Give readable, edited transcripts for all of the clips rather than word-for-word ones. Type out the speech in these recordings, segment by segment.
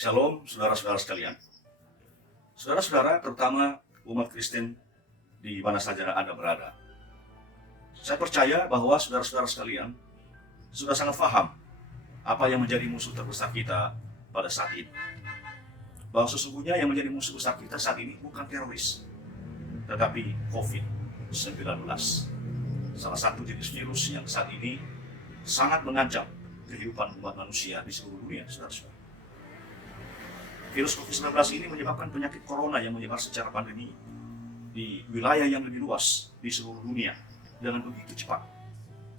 Shalom, saudara-saudara sekalian. Saudara-saudara, terutama umat Kristen di mana saja Anda berada. Saya percaya bahwa saudara-saudara sekalian sudah sangat paham apa yang menjadi musuh terbesar kita pada saat ini. Bahwa sesungguhnya yang menjadi musuh besar kita saat ini bukan teroris, tetapi COVID-19. Salah satu jenis virus yang saat ini sangat mengancam kehidupan umat manusia di seluruh dunia, saudara-saudara. Virus COVID-19 ini menyebabkan penyakit corona yang menyebar secara pandemi di wilayah yang lebih luas di seluruh dunia dengan begitu cepat,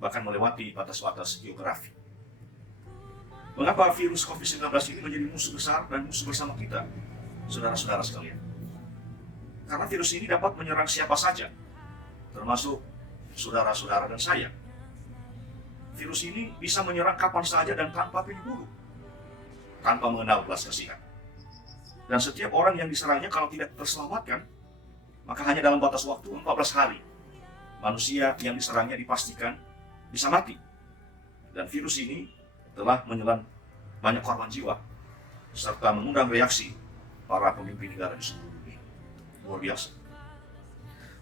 bahkan melewati batas-batas geografi. Mengapa virus COVID-19 ini menjadi musuh besar dan musuh bersama kita, saudara-saudara sekalian? Karena virus ini dapat menyerang siapa saja, termasuk saudara-saudara dan saya. Virus ini bisa menyerang kapan saja dan tanpa pilih bulu, tanpa mengenal belas kasihan. Dan setiap orang yang diserangnya kalau tidak terselamatkan, maka hanya dalam batas waktu 14 hari, manusia yang diserangnya dipastikan bisa mati. Dan virus ini telah menelan banyak korban jiwa, serta mengundang reaksi para pemimpin negara di seluruh dunia. Luar biasa.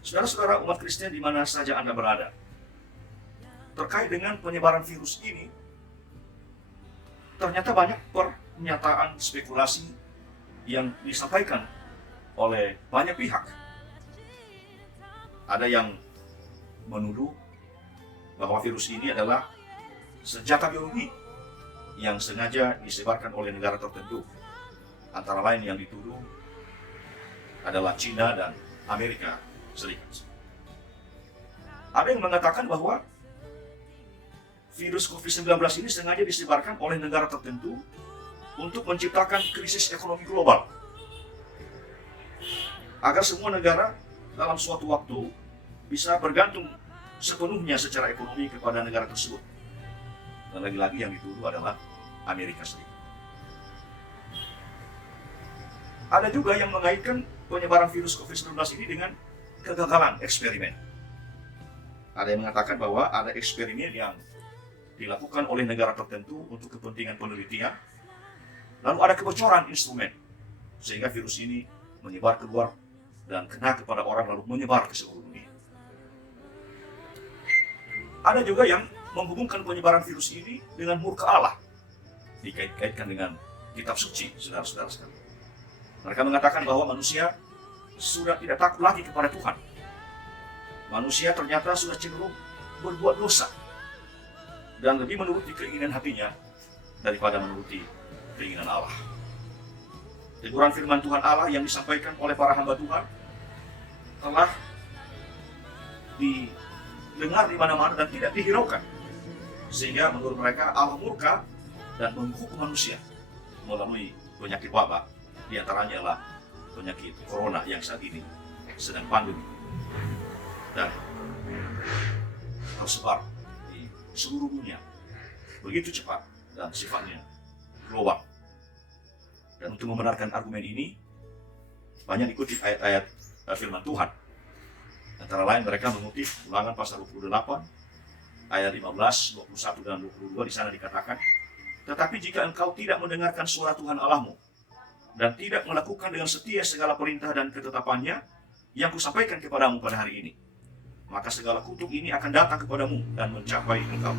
Saudara-saudara umat Kristen di mana saja Anda berada, terkait dengan penyebaran virus ini, ternyata banyak pernyataan spekulasi yang disampaikan oleh banyak pihak. Ada yang menuduh bahwa virus ini adalah senjata biologi yang sengaja disebarkan oleh negara tertentu. Antara lain yang dituduh adalah China dan Amerika Serikat. Ada yang mengatakan bahwa virus COVID-19 ini sengaja disebarkan oleh negara tertentu untuk menciptakan krisis ekonomi global, agar semua negara dalam suatu waktu bisa bergantung sepenuhnya secara ekonomi kepada negara tersebut. Dan lagi-lagi yang dituduh adalah Amerika Serikat. Ada juga yang mengaitkan penyebaran virus COVID-19 ini dengan kegagalan eksperimen. Ada yang mengatakan bahwa ada eksperimen yang dilakukan oleh negara tertentu untuk kepentingan penelitian, lalu ada kebocoran instrumen, sehingga virus ini menyebar keluar dan kena kepada orang lalu menyebar ke seluruh dunia. Ada juga yang menghubungkan penyebaran virus ini dengan murka Allah, dikait-kaitkan dengan kitab suci, saudara-saudara sekalian. Mereka mengatakan bahwa manusia sudah tidak takut lagi kepada Tuhan. Manusia ternyata sudah cenderung berbuat dosa dan lebih menuruti keinginan hatinya daripada menuruti keinginan Allah. Teguran firman Tuhan Allah yang disampaikan oleh para hamba Tuhan telah didengar di mana-mana dan tidak dihiraukan, sehingga menurut mereka Allah murka dan menghukum manusia melalui penyakit wabah, di antaranya adalah penyakit corona yang saat ini sedang pandemi dan tersebar di seluruh dunia begitu cepat dan sifatnya global. Dan untuk membenarkan argumen ini, banyak dikutip ayat-ayat firman Tuhan. Antara lain mereka mengutip Ulangan pasal 28 ayat 15, 21 dan 22. Di sana dikatakan, "Tetapi jika engkau tidak mendengarkan suara Tuhan Allahmu dan tidak melakukan dengan setia segala perintah dan ketetapannya yang kusampaikan kepadamu pada hari ini, maka segala kutuk ini akan datang kepadamu dan mencapai engkau.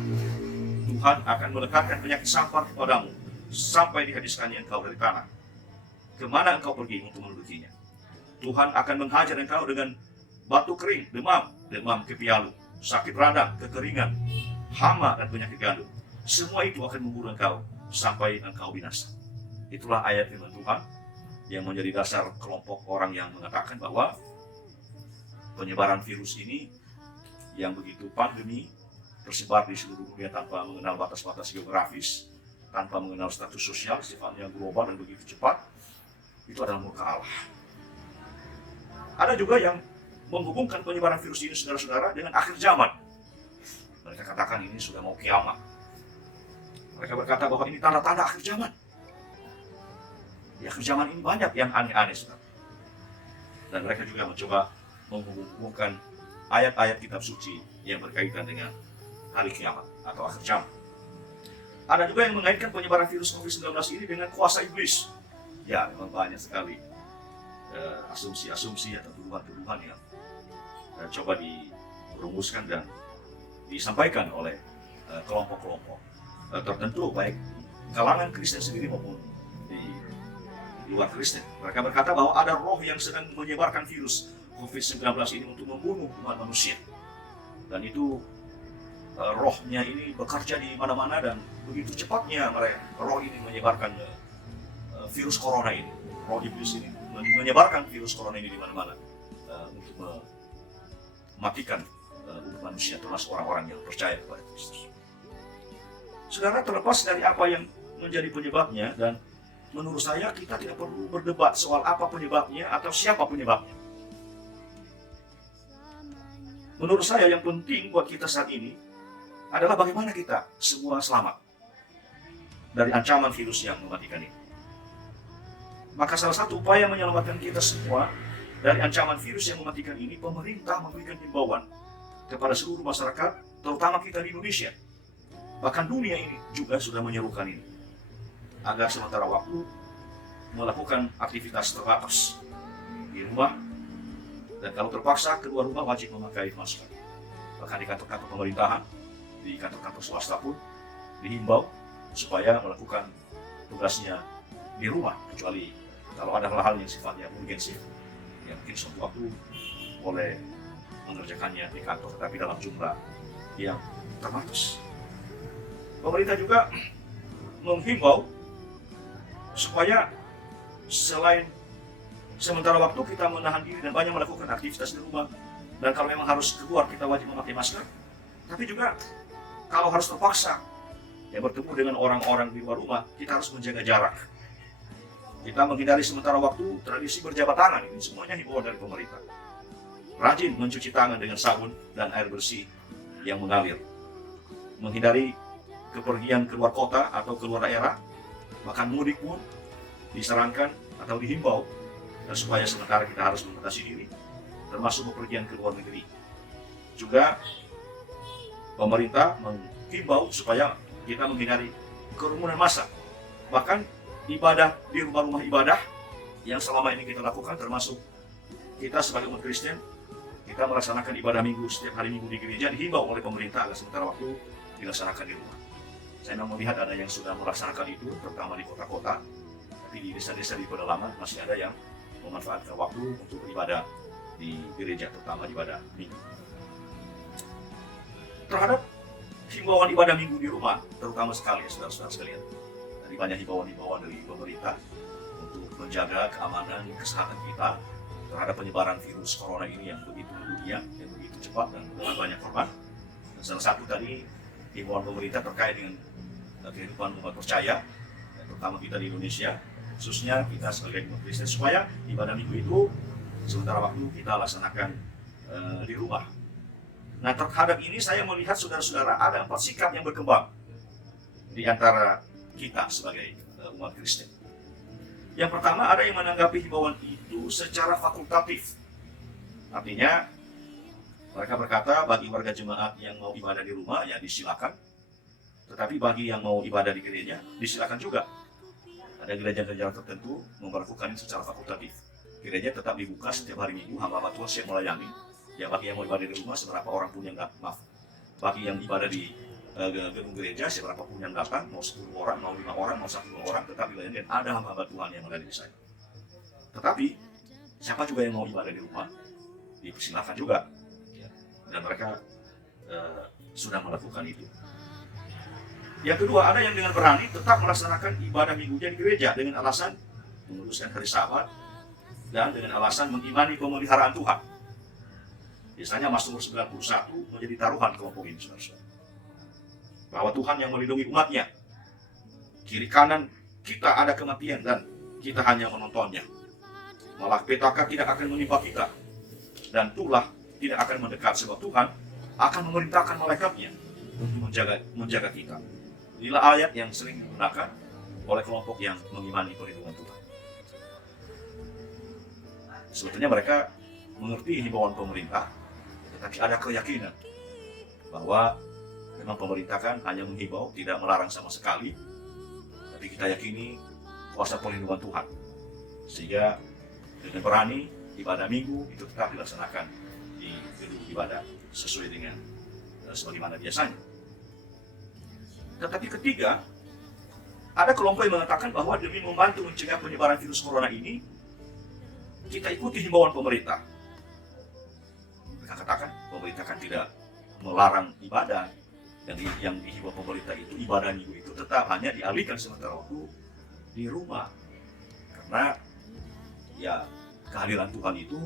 Tuhan akan melekatkan penyakit sampar kepadamu sampai dihabiskannya engkau dari tanah. Kemana engkau pergi untuk mendudukinya? Tuhan akan menghajar engkau dengan batu kering, demam kepialu, sakit radang, kekeringan, hama dan penyakit gandum. Semua itu akan membunuh engkau sampai engkau binasa." Itulah ayat firman Tuhan yang menjadi dasar kelompok orang yang mengatakan bahwa penyebaran virus ini yang begitu pandemi tersebar di seluruh dunia tanpa mengenal batas-batas geografis, tanpa mengenal status sosial, sifatnya global dan begitu cepat, itu adalah murka Allah. Ada juga yang menghubungkan penyebaran virus ini, saudara-saudara, dengan akhir zaman. Mereka katakan ini sudah mau kiamat. Mereka berkata bahwa ini tanda-tanda akhir zaman. Di akhir zaman ini banyak yang aneh-aneh, saudara. Dan mereka juga mencoba menghubungkan ayat-ayat kitab suci yang berkaitan dengan hari kiamat atau akhir zaman. Ada juga yang mengaitkan penyebaran virus COVID-19 ini dengan kuasa iblis Ya, memang banyak sekali asumsi-asumsi atau tuduhan-tuduhan yang coba dirumuskan dan disampaikan oleh kelompok-kelompok tertentu, baik kalangan Kristen sendiri maupun di luar Kristen. Mereka berkata bahwa ada roh yang sedang menyebarkan virus COVID-19 ini untuk membunuh umat manusia. Dan itu rohnya ini bekerja di mana-mana dan begitu cepatnya roh ini menyebarkan virus corona ini. Roh iblis ini menyebarkan virus corona ini di mana-mana untuk mematikan umat manusia, termasuk orang-orang yang percaya kepada Kristus. Saudara, terlepas dari apa yang menjadi penyebabnya, dan menurut saya kita tidak perlu berdebat soal apa penyebabnya atau siapa penyebabnya. Menurut saya yang penting buat kita saat ini adalah bagaimana kita semua selamat dari ancaman virus yang mematikan ini. Maka salah satu upaya menyelamatkan kita semua dari ancaman virus yang mematikan ini, pemerintah memberikan himbauan kepada seluruh masyarakat, terutama kita di Indonesia. Bahkan dunia ini juga sudah menyerukan ini, agar sementara waktu melakukan aktivitas terbatas di rumah, dan kalau terpaksa keluar rumah wajib memakai masker. Bahkan di kantor-kantor pemerintahan, di kantor-kantor swasta pun dihimbau supaya melakukan tugasnya di rumah, kecuali kalau ada hal-hal yang sifatnya urgensi, yang mungkin suatu waktu boleh mengerjakannya di kantor, tetapi dalam jumlah yang terbatas. Pemerintah juga menghimbau supaya selain sementara waktu kita menahan diri dan banyak melakukan aktivitas di rumah, dan kalau memang harus keluar kita wajib memakai masker, tapi juga kalau harus terpaksa bertemu dengan orang-orang di luar rumah, kita harus menjaga jarak. Kita menghindari sementara waktu tradisi berjabat tangan, ini semuanya himbauan dari pemerintah. Rajin mencuci tangan dengan sabun dan air bersih yang mengalir. Menghindari kepergian keluar kota atau keluar daerah, bahkan mudik pun disarankan atau dihimbau, dan supaya sementara kita harus membatasi diri, termasuk bepergian ke luar negeri. Juga pemerintah menghimbau supaya kita menghindari kerumunan massa. Bahkan ibadah di rumah-rumah ibadah yang selama ini kita lakukan, termasuk kita sebagai umat Kristen, kita melaksanakan ibadah minggu setiap hari Minggu di gereja, dihimbau oleh pemerintah agar sementara waktu dilaksanakan di rumah. Saya memang melihat ada yang sudah melaksanakan itu, terutama di kota-kota, tapi di desa-desa di pedalaman masih ada yang memanfaatkan waktu untuk beribadah di gereja, terutama ibadah minggu. Terhadap himbauan ibadah minggu di rumah, terutama sekali ya saudara-saudara sekalian, dari banyak himbauan-himbauan dari pemerintah untuk menjaga keamanan kesehatan kita terhadap penyebaran virus corona ini yang begitu mendunia, yang begitu cepat dan dengan banyak korban. Dan salah satu tadi himbauan pemerintah terkait dengan kehidupan umat percaya, terutama kita di Indonesia, khususnya kita sebagai umat Kristen, supaya ibadah minggu itu sementara waktu kita laksanakan di rumah. Nah, terhadap ini saya melihat saudara-saudara ada 4 sikap yang berkembang di antara kita sebagai umat Kristen. Yang pertama, ada yang menanggapi himbauan itu secara fakultatif. Artinya mereka berkata bagi warga jemaat yang mau ibadah di rumah ya disilakan, tetapi bagi yang mau ibadah di gereja disilakan juga. Ada gereja-gereja tertentu memperlakukan ini secara fakultatif. Gereja tetap dibuka setiap hari Minggu, hamba Tuhan siap melayani. Ya bagi yang mau ibadah di rumah, seberapa orang pun yang datang, bagi yang ibadah di gedung gereja, seberapa pun yang datang, mau 10 orang, mau 5 orang, mau 1 orang, tetap dilayani dan ada hamba Tuhan yang melayani di sana. Tetapi siapa juga yang mau ibadah di rumah, dipersilakan juga. Dan mereka sudah melakukan itu. Yang kedua, ada yang dengan berani tetap melaksanakan ibadah minggunya di gereja dengan alasan menguruskan hari Sabat dan dengan alasan mengimani pemeliharaan Tuhan. Biasanya Mazmur 91 menjadi taruhan kelompok ini, saudara-saudara. Bahwa Tuhan yang melindungi umatnya. Kiri kanan kita ada kematian dan kita hanya menontonnya. Malah petaka tidak akan menimpa kita. Dan tulah tidak akan mendekat sebab Tuhan akan memerintahkan malaikatnya untuk menjaga kita. Inilah ayat yang sering digunakan oleh kelompok yang mengimani perlindungan Tuhan. Sebetulnya mereka mengerti himbauan pemerintah, tetapi ada keyakinan bahwa memang pemerintah kan hanya menghimbau, tidak melarang sama sekali. Tapi kita yakini kuasa perlindungan Tuhan Sehingga dengan berani ibadah minggu itu tetap dilaksanakan di gedung ibadah sesuai dengan sebagaimana biasanya. Tetapi ketiga, ada kelompok yang mengatakan bahwa demi membantu mencegah penyebaran virus corona ini, kita ikuti himbauan pemerintah. Mereka katakan pemerintah kan tidak melarang ibadah, yang dihimbau pemerintah itu ibadah minggu itu tetap hanya dialihkan sementara waktu di rumah. Karena ya kehadiran Tuhan itu,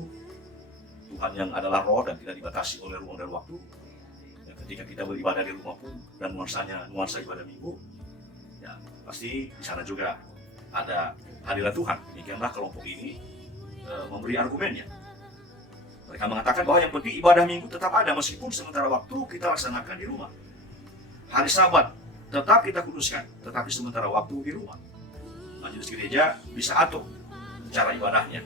Tuhan yang adalah roh dan tidak dibatasi oleh ruang dan waktu. Ya, ketika kita beribadah di rumah pun dan nuansa ibadah minggu, ya pasti di sana juga ada hadirat Tuhan. Demikianlah kelompok ini memberi argumennya. Mereka mengatakan bahwa yang penting ibadah minggu tetap ada meskipun sementara waktu kita laksanakan di rumah. Hari Sabat tetap kita kuduskan, tetapi sementara waktu di rumah. Majelis gereja bisa atur cara ibadahnya.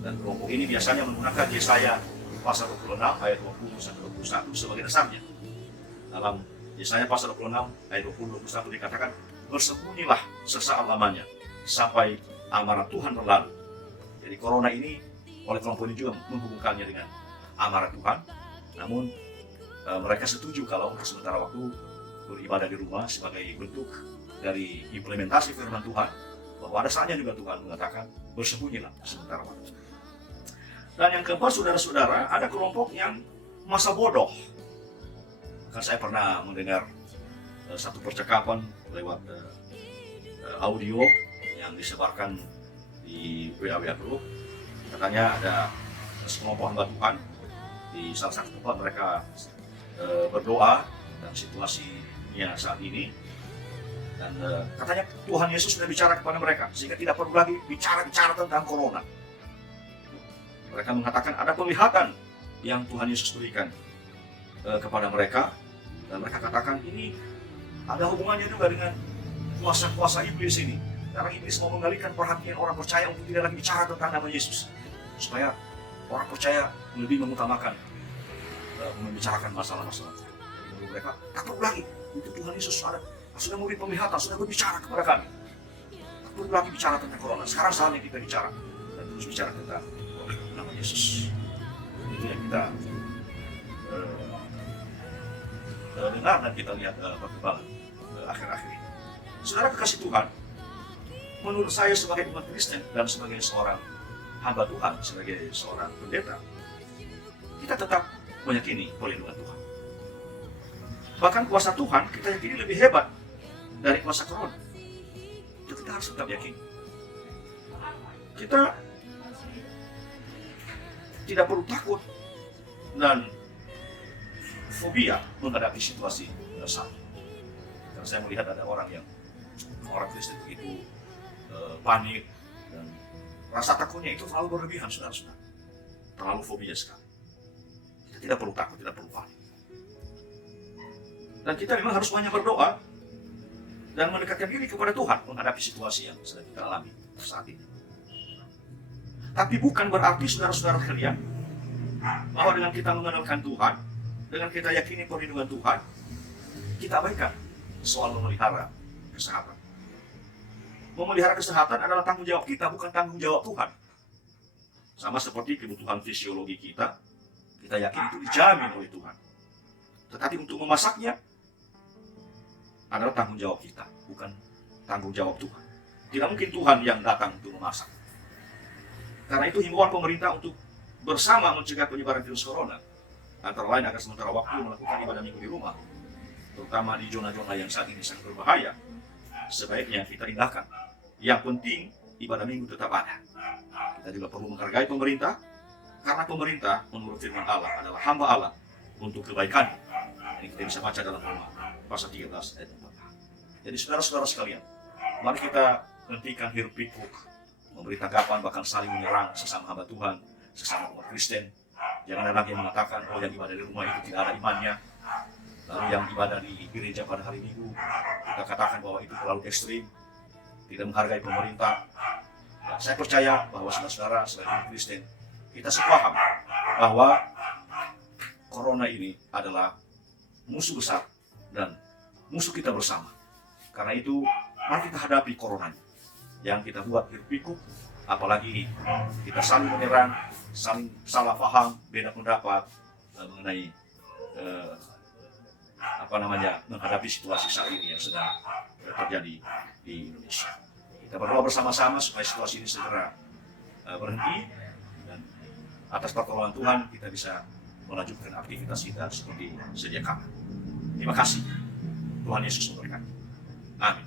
Dan kelompok ini biasanya menggunakan Yesaya pasal 26 ayat 20 sampai 21 sebagai dasarnya. Dalam Yesaya pasal 26 ayat 20 21 dikatakan, bersembunyilah sesaat lamanya sampai amarah Tuhan berlalu. Jadi corona ini oleh kelompok ini juga menghubungkannya dengan amarah Tuhan. Namun mereka setuju kalau untuk sementara waktu beribadah di rumah sebagai bentuk dari implementasi firman Tuhan, bahwa ada saatnya juga Tuhan mengatakan bersembunyilah sementara waktu. Dan yang keempat, saudara-saudara, ada kelompok yang masa bodoh. Kan saya pernah mendengar satu percakapan lewat audio yang disebarkan di WA Group. Katanya ada sekelompok hamba Tuhan di salah satu tempat mereka berdoa dan situasinya saat ini. Dan katanya Tuhan Yesus sudah bicara kepada mereka sehingga tidak perlu lagi bicara tentang corona. Mereka mengatakan ada penglihatan yang Tuhan Yesus berikan kepada mereka, dan mereka katakan ini ada hubungannya juga dengan kuasa-kuasa iblis ini. Karena iblis mau mengalihkan perhatian orang percaya untuk tidak lagi bicara tentang nama Yesus, supaya orang percaya lebih mengutamakan membicarakan masalah-masalah. Jadi mereka tak perlu lagi, itu Tuhan Yesus sudah memberi penglihatan, sudah berbicara kepada kami. Tak perlu lagi bicara tentang corona. Sekarang saatnya kita bicara dan terus bicara tentang nama Yesus. Itu yang kita dengar dan kita lihat perkembangan akhir-akhir ini. Saudara kekasih Tuhan, menurut saya sebagai umat Kristen dan sebagai seorang hamba Tuhan, sebagai seorang pendeta, kita tetap meyakini perlindungan Tuhan. Bahkan kuasa Tuhan kita yakini lebih hebat dari kuasa corona. Itu kita harus tetap yakini. Kita tidak perlu takut dan fobia menghadapi situasi saat ini. Karena saya melihat ada orang Kristen begitu panik dan rasa takutnya itu terlalu berlebihan, saudara-saudara. Terlalu fobia sekali. Kita tidak perlu takut, tidak perlu panik. Dan kita memang harus banyak berdoa dan mendekatkan diri kepada Tuhan menghadapi situasi yang sedang kita alami saat ini. Tapi bukan berarti saudara-saudara sekalian bahwa dengan kita mengenalkan Tuhan, dengan kita yakini perlindungan Tuhan, kita abaikan soal memelihara kesehatan. Memelihara kesehatan adalah tanggung jawab kita, bukan tanggung jawab Tuhan. Sama seperti kebutuhan fisiologi kita yakin itu dijamin oleh Tuhan. Tetapi untuk memasaknya adalah tanggung jawab kita, bukan tanggung jawab Tuhan. Tidak mungkin Tuhan yang datang untuk memasak. Karena itu himbauan pemerintah untuk bersama mencegah penyebaran virus corona, antara lain agar sementara waktu melakukan ibadah minggu di rumah, terutama di zona-zona yang saat ini sangat berbahaya, sebaiknya kita indahkan. Yang penting ibadah minggu tetap ada. Kita juga perlu menghargai pemerintah, karena pemerintah menurut firman Allah adalah hamba Allah untuk kebaikan. Ini kita bisa baca dalam Roma pasal 13 ayat 4. Jadi saudara-saudara sekalian, mari kita hentikan hiruk pikuk, memberi tanggapan bahkan saling menyerang sesama hamba Tuhan, sesama umat Kristen. Jangan ada lagi yang mengatakan, oh yang ibadah di rumah itu tidak ada imannya, lalu yang ibadah di gereja pada hari Minggu kita katakan bahwa itu terlalu ekstrim, tidak menghargai pemerintah. Dan saya percaya bahwa saudara-saudara sebagai umat Kristen, kita sepaham bahwa corona ini adalah musuh besar dan musuh kita bersama. Karena itu, mari kita hadapi coronanya. yang kita buat hiruk-pikuk, apalagi kita saling menyerang, saling salah paham, beda pendapat mengenai menghadapi situasi saat ini yang sedang terjadi di Indonesia. Kita berdoa bersama-sama supaya situasi ini segera berhenti, dan atas pertolongan Tuhan kita bisa melanjutkan aktivitas kita seperti sedia kala. Terima kasih. Tuhan Yesus memberkati. Amin.